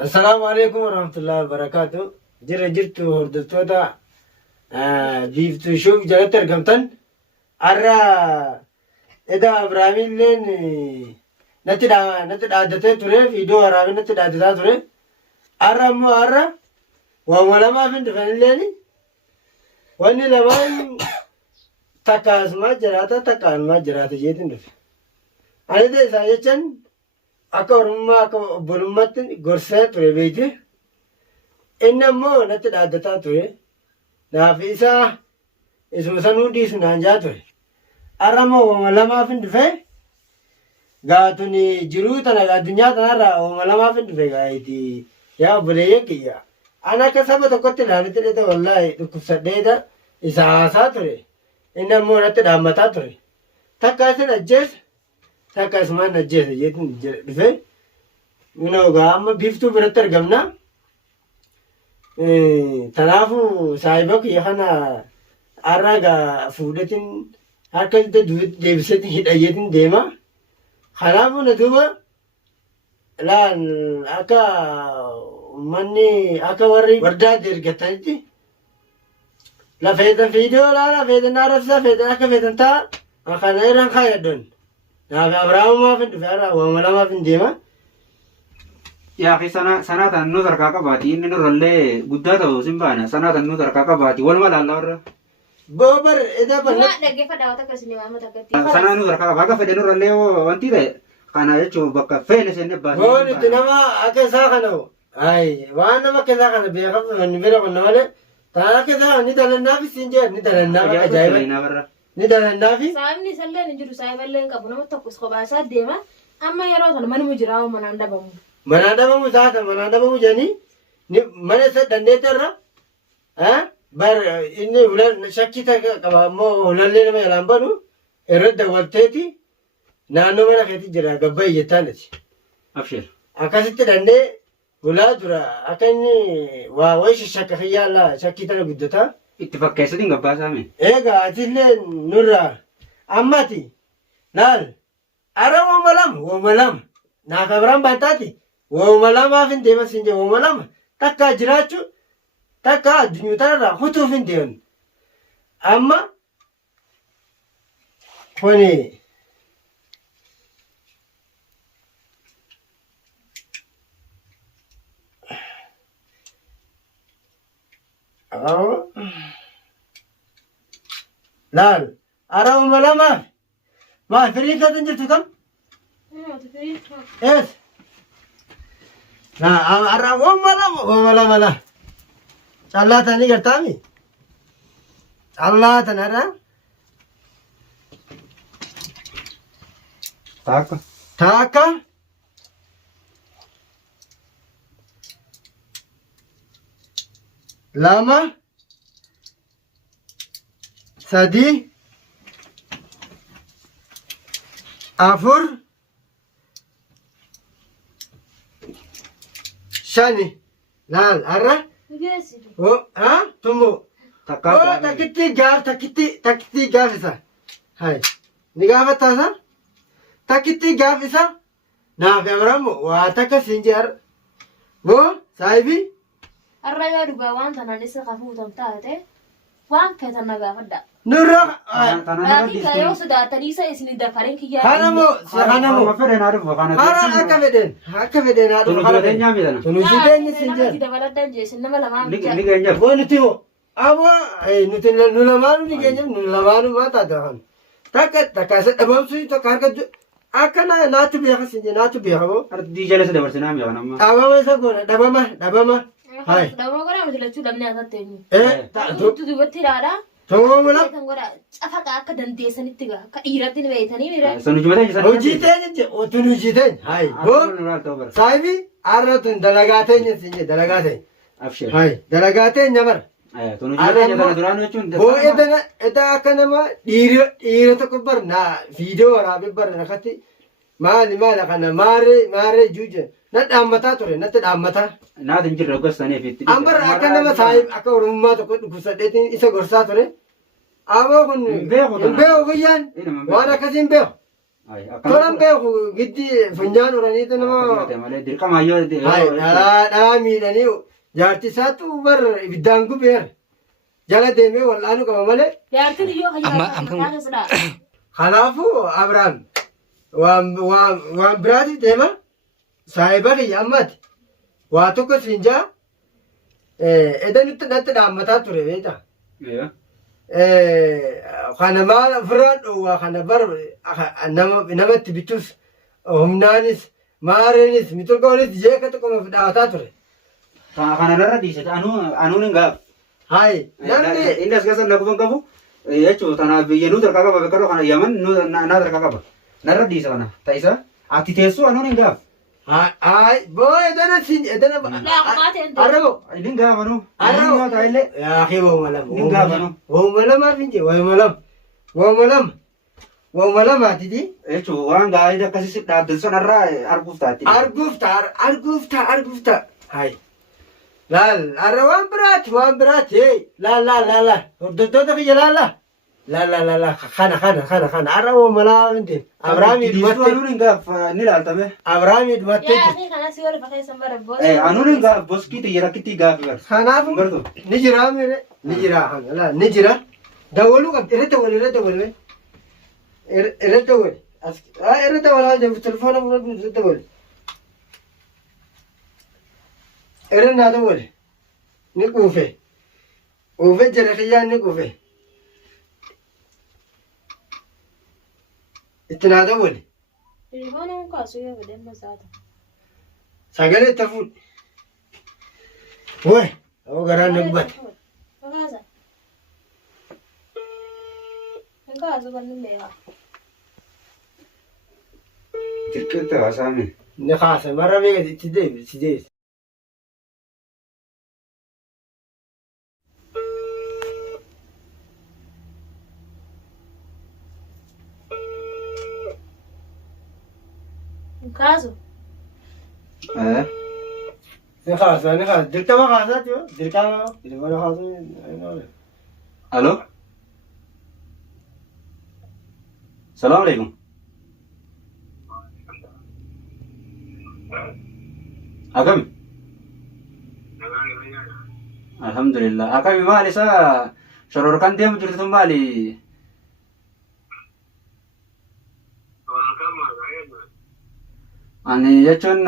السلام عليكم ورحمة الله وبركاته. جرت هردفتوتا بيفتو شوف جلت رقمتن أرى إذا إبراهيم لين نتد عادته ترى فيديو أرى نتد عادته ترى أرى مو أرى وما ما فين دفن ليني واني لمان تكاس ما جراتا تكان ما جراتا جيتن دف أنا ده سايجن akka orummaa akka obbolummaatti gorsaa ture beekte inni ammoo natti dhaaddataa ture naaf isaa isuma sanuu dhiisu naan jaa ture har'a ammoo ooma lamaaf hin dhufe gaatuni jiruu tana addunyaa tanarraa ooma lamaaf hin dhufe gaayiti yaa obboleeyyan kiyya ana akka saba tokkotti ilaalitti dhete wallaahi dhukkubsadheeta isa haasaa ture inni ammoo natti dhaammataa ture takka isin ajjeesa takka isumaan ajjeesa jeetin dhufe minoogaa amma biiftuu biratti argamna tanaafu saahiba kiyya kana har'aagaa fuudhatiin harka deebiseetiin hidhayeetiin deema kanaafu na duuba laan akka manni akka warri wardaa deergatanitti la feetan viidiyoo laala feetan arabsaa feetan akka feetan ta'a kana irraan kaayaddoon naaf abrahaamumaaf hin dhufe har'a waama lamaaf hin deema. Yaa akhi sanaa tan nu tarkaa qabaati inni nurrallee guddaa ta'u sin baana sanaa tan nu tarkaa qabaati walumaa laallaa warra. Boobar eda Waa dhaggeeffadhaa waan takka isin waamata akkatti. Sanaa nu tarkaa qabaa akka fedhe nurrallee wanti ta'e kana jechuun bakka feene seenne baasee. boon itti nama akka isaa kana ay waan nama akka isaa kana beekamu ni bira qonna malee taan akka isaa ni dalannaafi siin jee ni dalannaaf ajaa'iba ni dalannaafi. Saayibni isallee hin jiru saayiballee hin qabu nama tokkos kophaa isaa deema amma yeroo sana manuma jiraa manaan dhabamu. Manaan dhabamu taata manaan dhabamu jedhanii mana isa dandeettarra bar inni shakkii qaba ammoo hulallee nama jalaan banu irratti dawwalteeti naannoo mana keetti jira gabba iyyattaaniti. Abshir. Akkasitti dandee hulaa dura akka inni waa wayii shakka kiyyaallaa shakkii tana guddataa. Itti fakkeessatiin gabbaasaa mee. Egaa atillee nurraa ammati laal ara wooma lama naaf abiraan baantaati wooma lamaaf hin deeman siin jee wooma lama takka jiraachuu takka addunyaa tanarraa hutuuf hin deeman amma kuni laal ara wooma lamaaf maal firii keetiin jirtu kam ees ara wooma lama la callaa tanii gartaami callaa tanarraa Taakka. taakka lama sadii afur shani laal arra tumbo Takkaa. takkitti gaaf isa hay ni gaafattaasa takkitti gaaf isa naaf abrahamu waa takka siin jeer boo saahibii Har'a yoo dhugaa waan tanaan isa kafuutam taate waan feetan na gaafadha. nurra Laakiin kan yoo sodaatanii isa isin dafareen kiyyaa. kanamoo Fedhe naa dhufu kana. hara akka fedhen haa dhufu Tunu jireenya miidhana. tunusi teenye siin jeer Namatti dabaladhaan jeesin nama lamaan Ni bijaa. geenyaaf. boo nuti hoo amma nuti nu lamaanu ni keenya nu lamaanu maa taate kan takka isa dhabamsu takka harka akka naatu beeka siin jee naatu beeka boo Ardii jala isa dabarsinaa miidhana amma. dhabama isa goona dhabama hai Dama godhaa miti lachuu dhabnee asatti eenyu. tu Tuutu duubatti ilaalaa. toomula Kan godhaa cafaqa akka dandeessanitti gaa akka dhiiratti ni beeytanii mire. Sanu jumatee jisan. hojii teenya je otun hojii teenya hai boo saahibi arra tun dalagaa teenya siin jee dalagaa teenya Abshir. hai dalagaa teenya bara Tunu jireenya kana duraan jechuun. boo edana akka nama dhiira tokko bar na viidiyoo waraabee bar nakatti maali kana maaree juuje na dhaammataa ture natti dhaammataa Naati hin jirre gossaniif itti. ambar akka nama saahib akka oromummaa tokko dhukkubsadheetiin isa gorsaa ture aboo kun Hin beeku hin beeku guyyaan waan akkasii hin beeku Tolan beeku giddi funyaan uraniitu nama malee dirqama yoo dhaa miidhanii jaarti isaatu bar ibiddaan gubeera. Jala deemee wal'aanu qaba malee. Jaartiin iyyoo fayyadamu. Kanaafuu Abrahaam waan biraati deema saahiba kiyya ammaati waa tokko siinjaa edanitti natti dhaammataa ture beektaa. Kana maal ofirraa dhoowwaa kana bar namatti bitus humnaanis maareenis mitolkoonis jeeqa tokkoma dhaawataa ture. Kana narra dhiisate anuun hin gaaf. Hayi namni inni as keessa lakkoofan qabu jechuudha kanaaf biyyeenuu tarkaa qaba beekadoo kana yaman naa tarkaa qaba narra dhiisa kana ta'isa ati teessuu anuun hin gaaf. Hayi boo edana siin edana arrabo hin gaafanu arrabo taa'illee yaaqii woomalam hin gaafanu woomalamaaf hin jee woomalamaatiti jechuudha waan gaa'ee akkasii dhaabdan sanarraa arguuf taati. Arguuf ta'a hayi. Laal arra waan biraati laal hordoftoota kiyya laal kana arra woomalaa miti Abrahaamii dhumattee anuun hin gaaf ni laaltame Abrahaamii dhumattee Yaaqii kanas yoo lafa keessa bara boos. anuun hin gaaf boskii xiyya rakkitti gaafi bar kanaafu ni jira mire ni jira dawwaluu qabdi irratti wali irratti walaa jiru telefoona fudhadhu irratti wali irratti naa wali ni quufe jala kiyyaan ni quufe itti naa wali Telefoona kaasu yoo fedhan masaata. sagalee itti fuudhi woy oo garaan ni gubate. Kakaasa. Kaasu kan hin beekaa. tirkitta haasaame Ni kaase marra beekati itti deebi. Kaasu. Ni kaasa dirqama kaasaati yoo dirqama telefoona kaasuu. halo salaam alaikum akami alhamdulillah akami maal isa shororkan deemu jirtu tun maali ani jechuun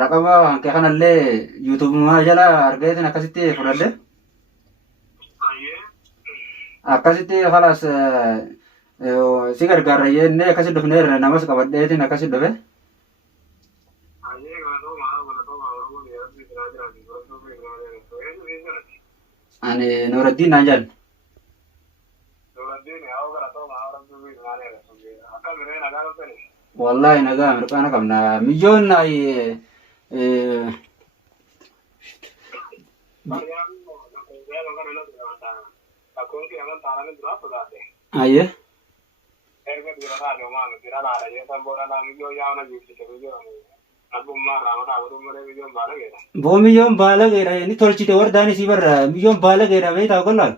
raqama hanqee kanallee yuutuubumaa jala argaetin akkasitti fudhadhe akkasitti kalaas si gargaarra jennee akkasi dhufneerra namas qabadheetin akkasi dhufe ani Nuuraddiin naan jedhan wallahi nagaa mirqaana qabna miyyoon ayye boo miyyoon baala geedha inni tolchite wardaani si barra miyyoon baala geedha beeytaa kollaal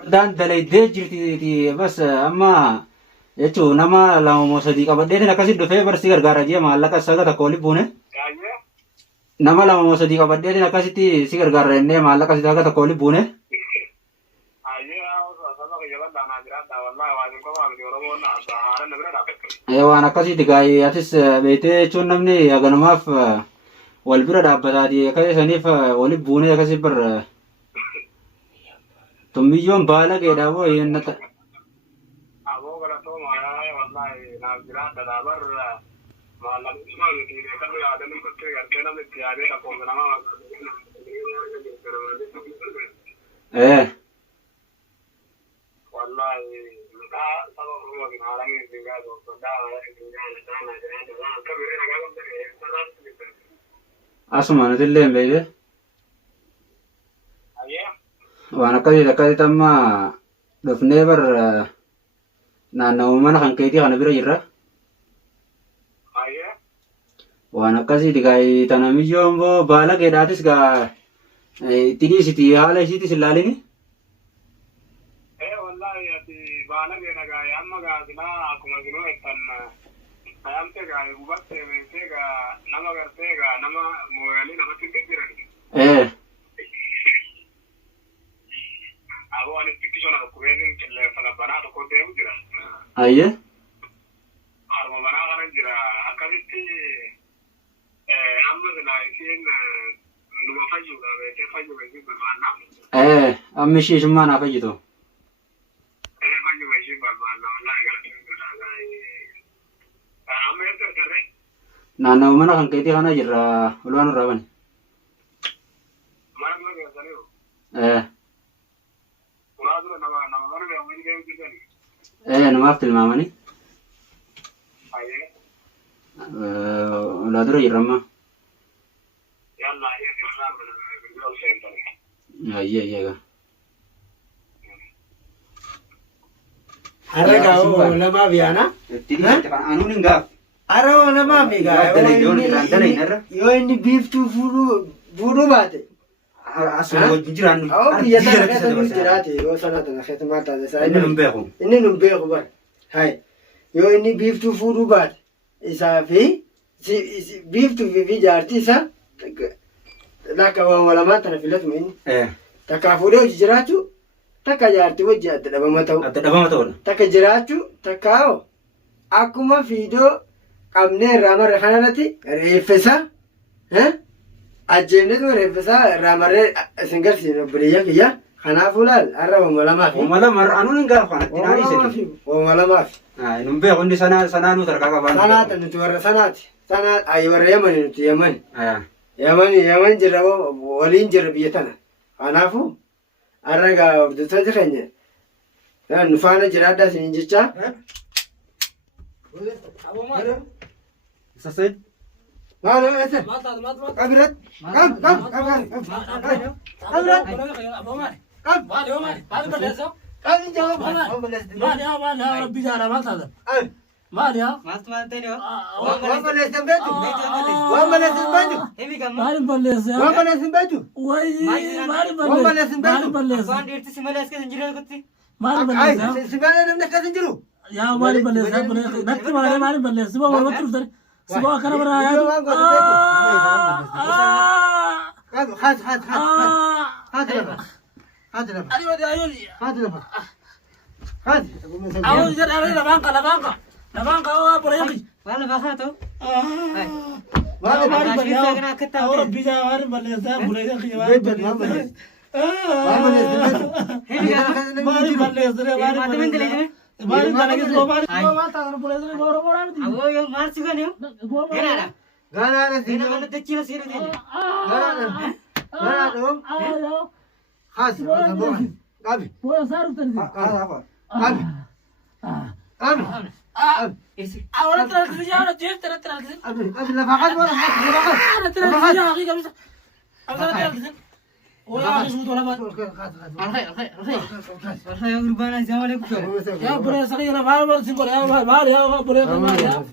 wardaan dalaydee jirti bas amma jechuun nama lama moo sadii qabadheetin akkasi dhufee barsi gargaara jee maallaqa saga takka oli buune nama lama moo sadii qabadheetin akkasitti si gargaara jennee maallaqa saga takka oli buune waan akkasitti gaa'ee atis beektee jechuun namni haganumaaf wal bira dhaabbataati akka isaniif wali buune akkasi bar tummiyyoon baala geedhaa boo yennata asuma nutillee hin beekne waan akkasitti amma dhufnee bar naannawuu mana kan keetii kana bira jirra waan akkasitti gaa'ee tana miyyoon boo baala geedhaatis gaa itti dhiisiti haala isiitis hin laalini baala keenya gaa'ee amma gaazilaa akkuma zinoo ittan ayamte gaa'ee hubattee beektee gaa nama gartee gaa nama mooyalii namatti hin jirani. Aboo anis xiqqishoon dhukkubeetiin qilleensana banaa tokko deemu jira. Ayyee. Harma banaa kana jira akkasitti amma silaa isiin numa fayyuudha beekee fayyuu beekee barbaannaa. Amma ishee naa fayyitu. Fayyuu beekee barbaannaa wallaahi amma eessa argarre? Naannoo mana kan keetii kana jirra ulwaan irraa bane. Mana dura geessaniiru. Ulaa dura nama mana beekamanii deemu jirtanii. Namaaf tilmaamanii. Ayyee. Ulaa dura jirra amma. Yalla ayyee firraa bilbila ulfeentanii. Ayyee. Har'a gaa lamaaf yaana. Anuun hin gaaf. Har'a lamaaf egaa yoo inni biiftuu fuudhuu baate. Asuma wajjin jiraannu. Biyya tana keessa nuti jiraate yoo sana tana keessa maal taate isaa Inni nun beeku. inni nun beeku bara. Hai yoo inni biiftuu fuudhuu baate isaa fi biiftuu fi jaartii isaa lakka waan lamaan tana filatuma inni. Takka fuudhee hojii jiraachuu takka jaartii wajji adda dhabama ta'u. Adda dhabama ta'udha. Takka jiraachuu takka akkuma fiidoo qabnee irraa marre kanarratti reeffisa ajjeefnetu reeffisa irraa marree isin garsiisne obboleeyyan kiyya kanaafuu laal har'a wama lamaaf. Wama lama anuun hin gaaf kanatti naa dhiisete. Wama lamaaf. Nun beeku hundi sanaa nuti harkaa qabaan. Sanaata nuti warra sanaati. Ayi warra yamani nuti yamani. Yaman jirra waliin jirra biyya tana. Kanaafuu har'a gaa hordoftoota keenya nu faana jiraadhaa isiniin jechaa. Sassaayi. Maal ese? Kabirat. Ya mari balesa nakti mari balesa suba wala turtare suba kana bara ya ayo jar ala labanka wa borayaki wala bahato mari balesa awra bija mari balesa borayaki mari balesa Mari mana kita mari mata boleh sini bawa orang ni. Awo yang marci kan yo. Gana Gana sini mana kecil sini sini. Gana dong. Khas boleh. Abi. Boleh saru tadi. Abi. Awalnya terlalu kerja, awalnya jeep terlalu kerja. Abi lafakat boleh. Terlalu kerja, lagi kami. Awalnya terlalu kerja. Orang semua tu lapan. Yang urban aja malah Ya boleh sekali lah, baru simpel ya, baru ya, boleh.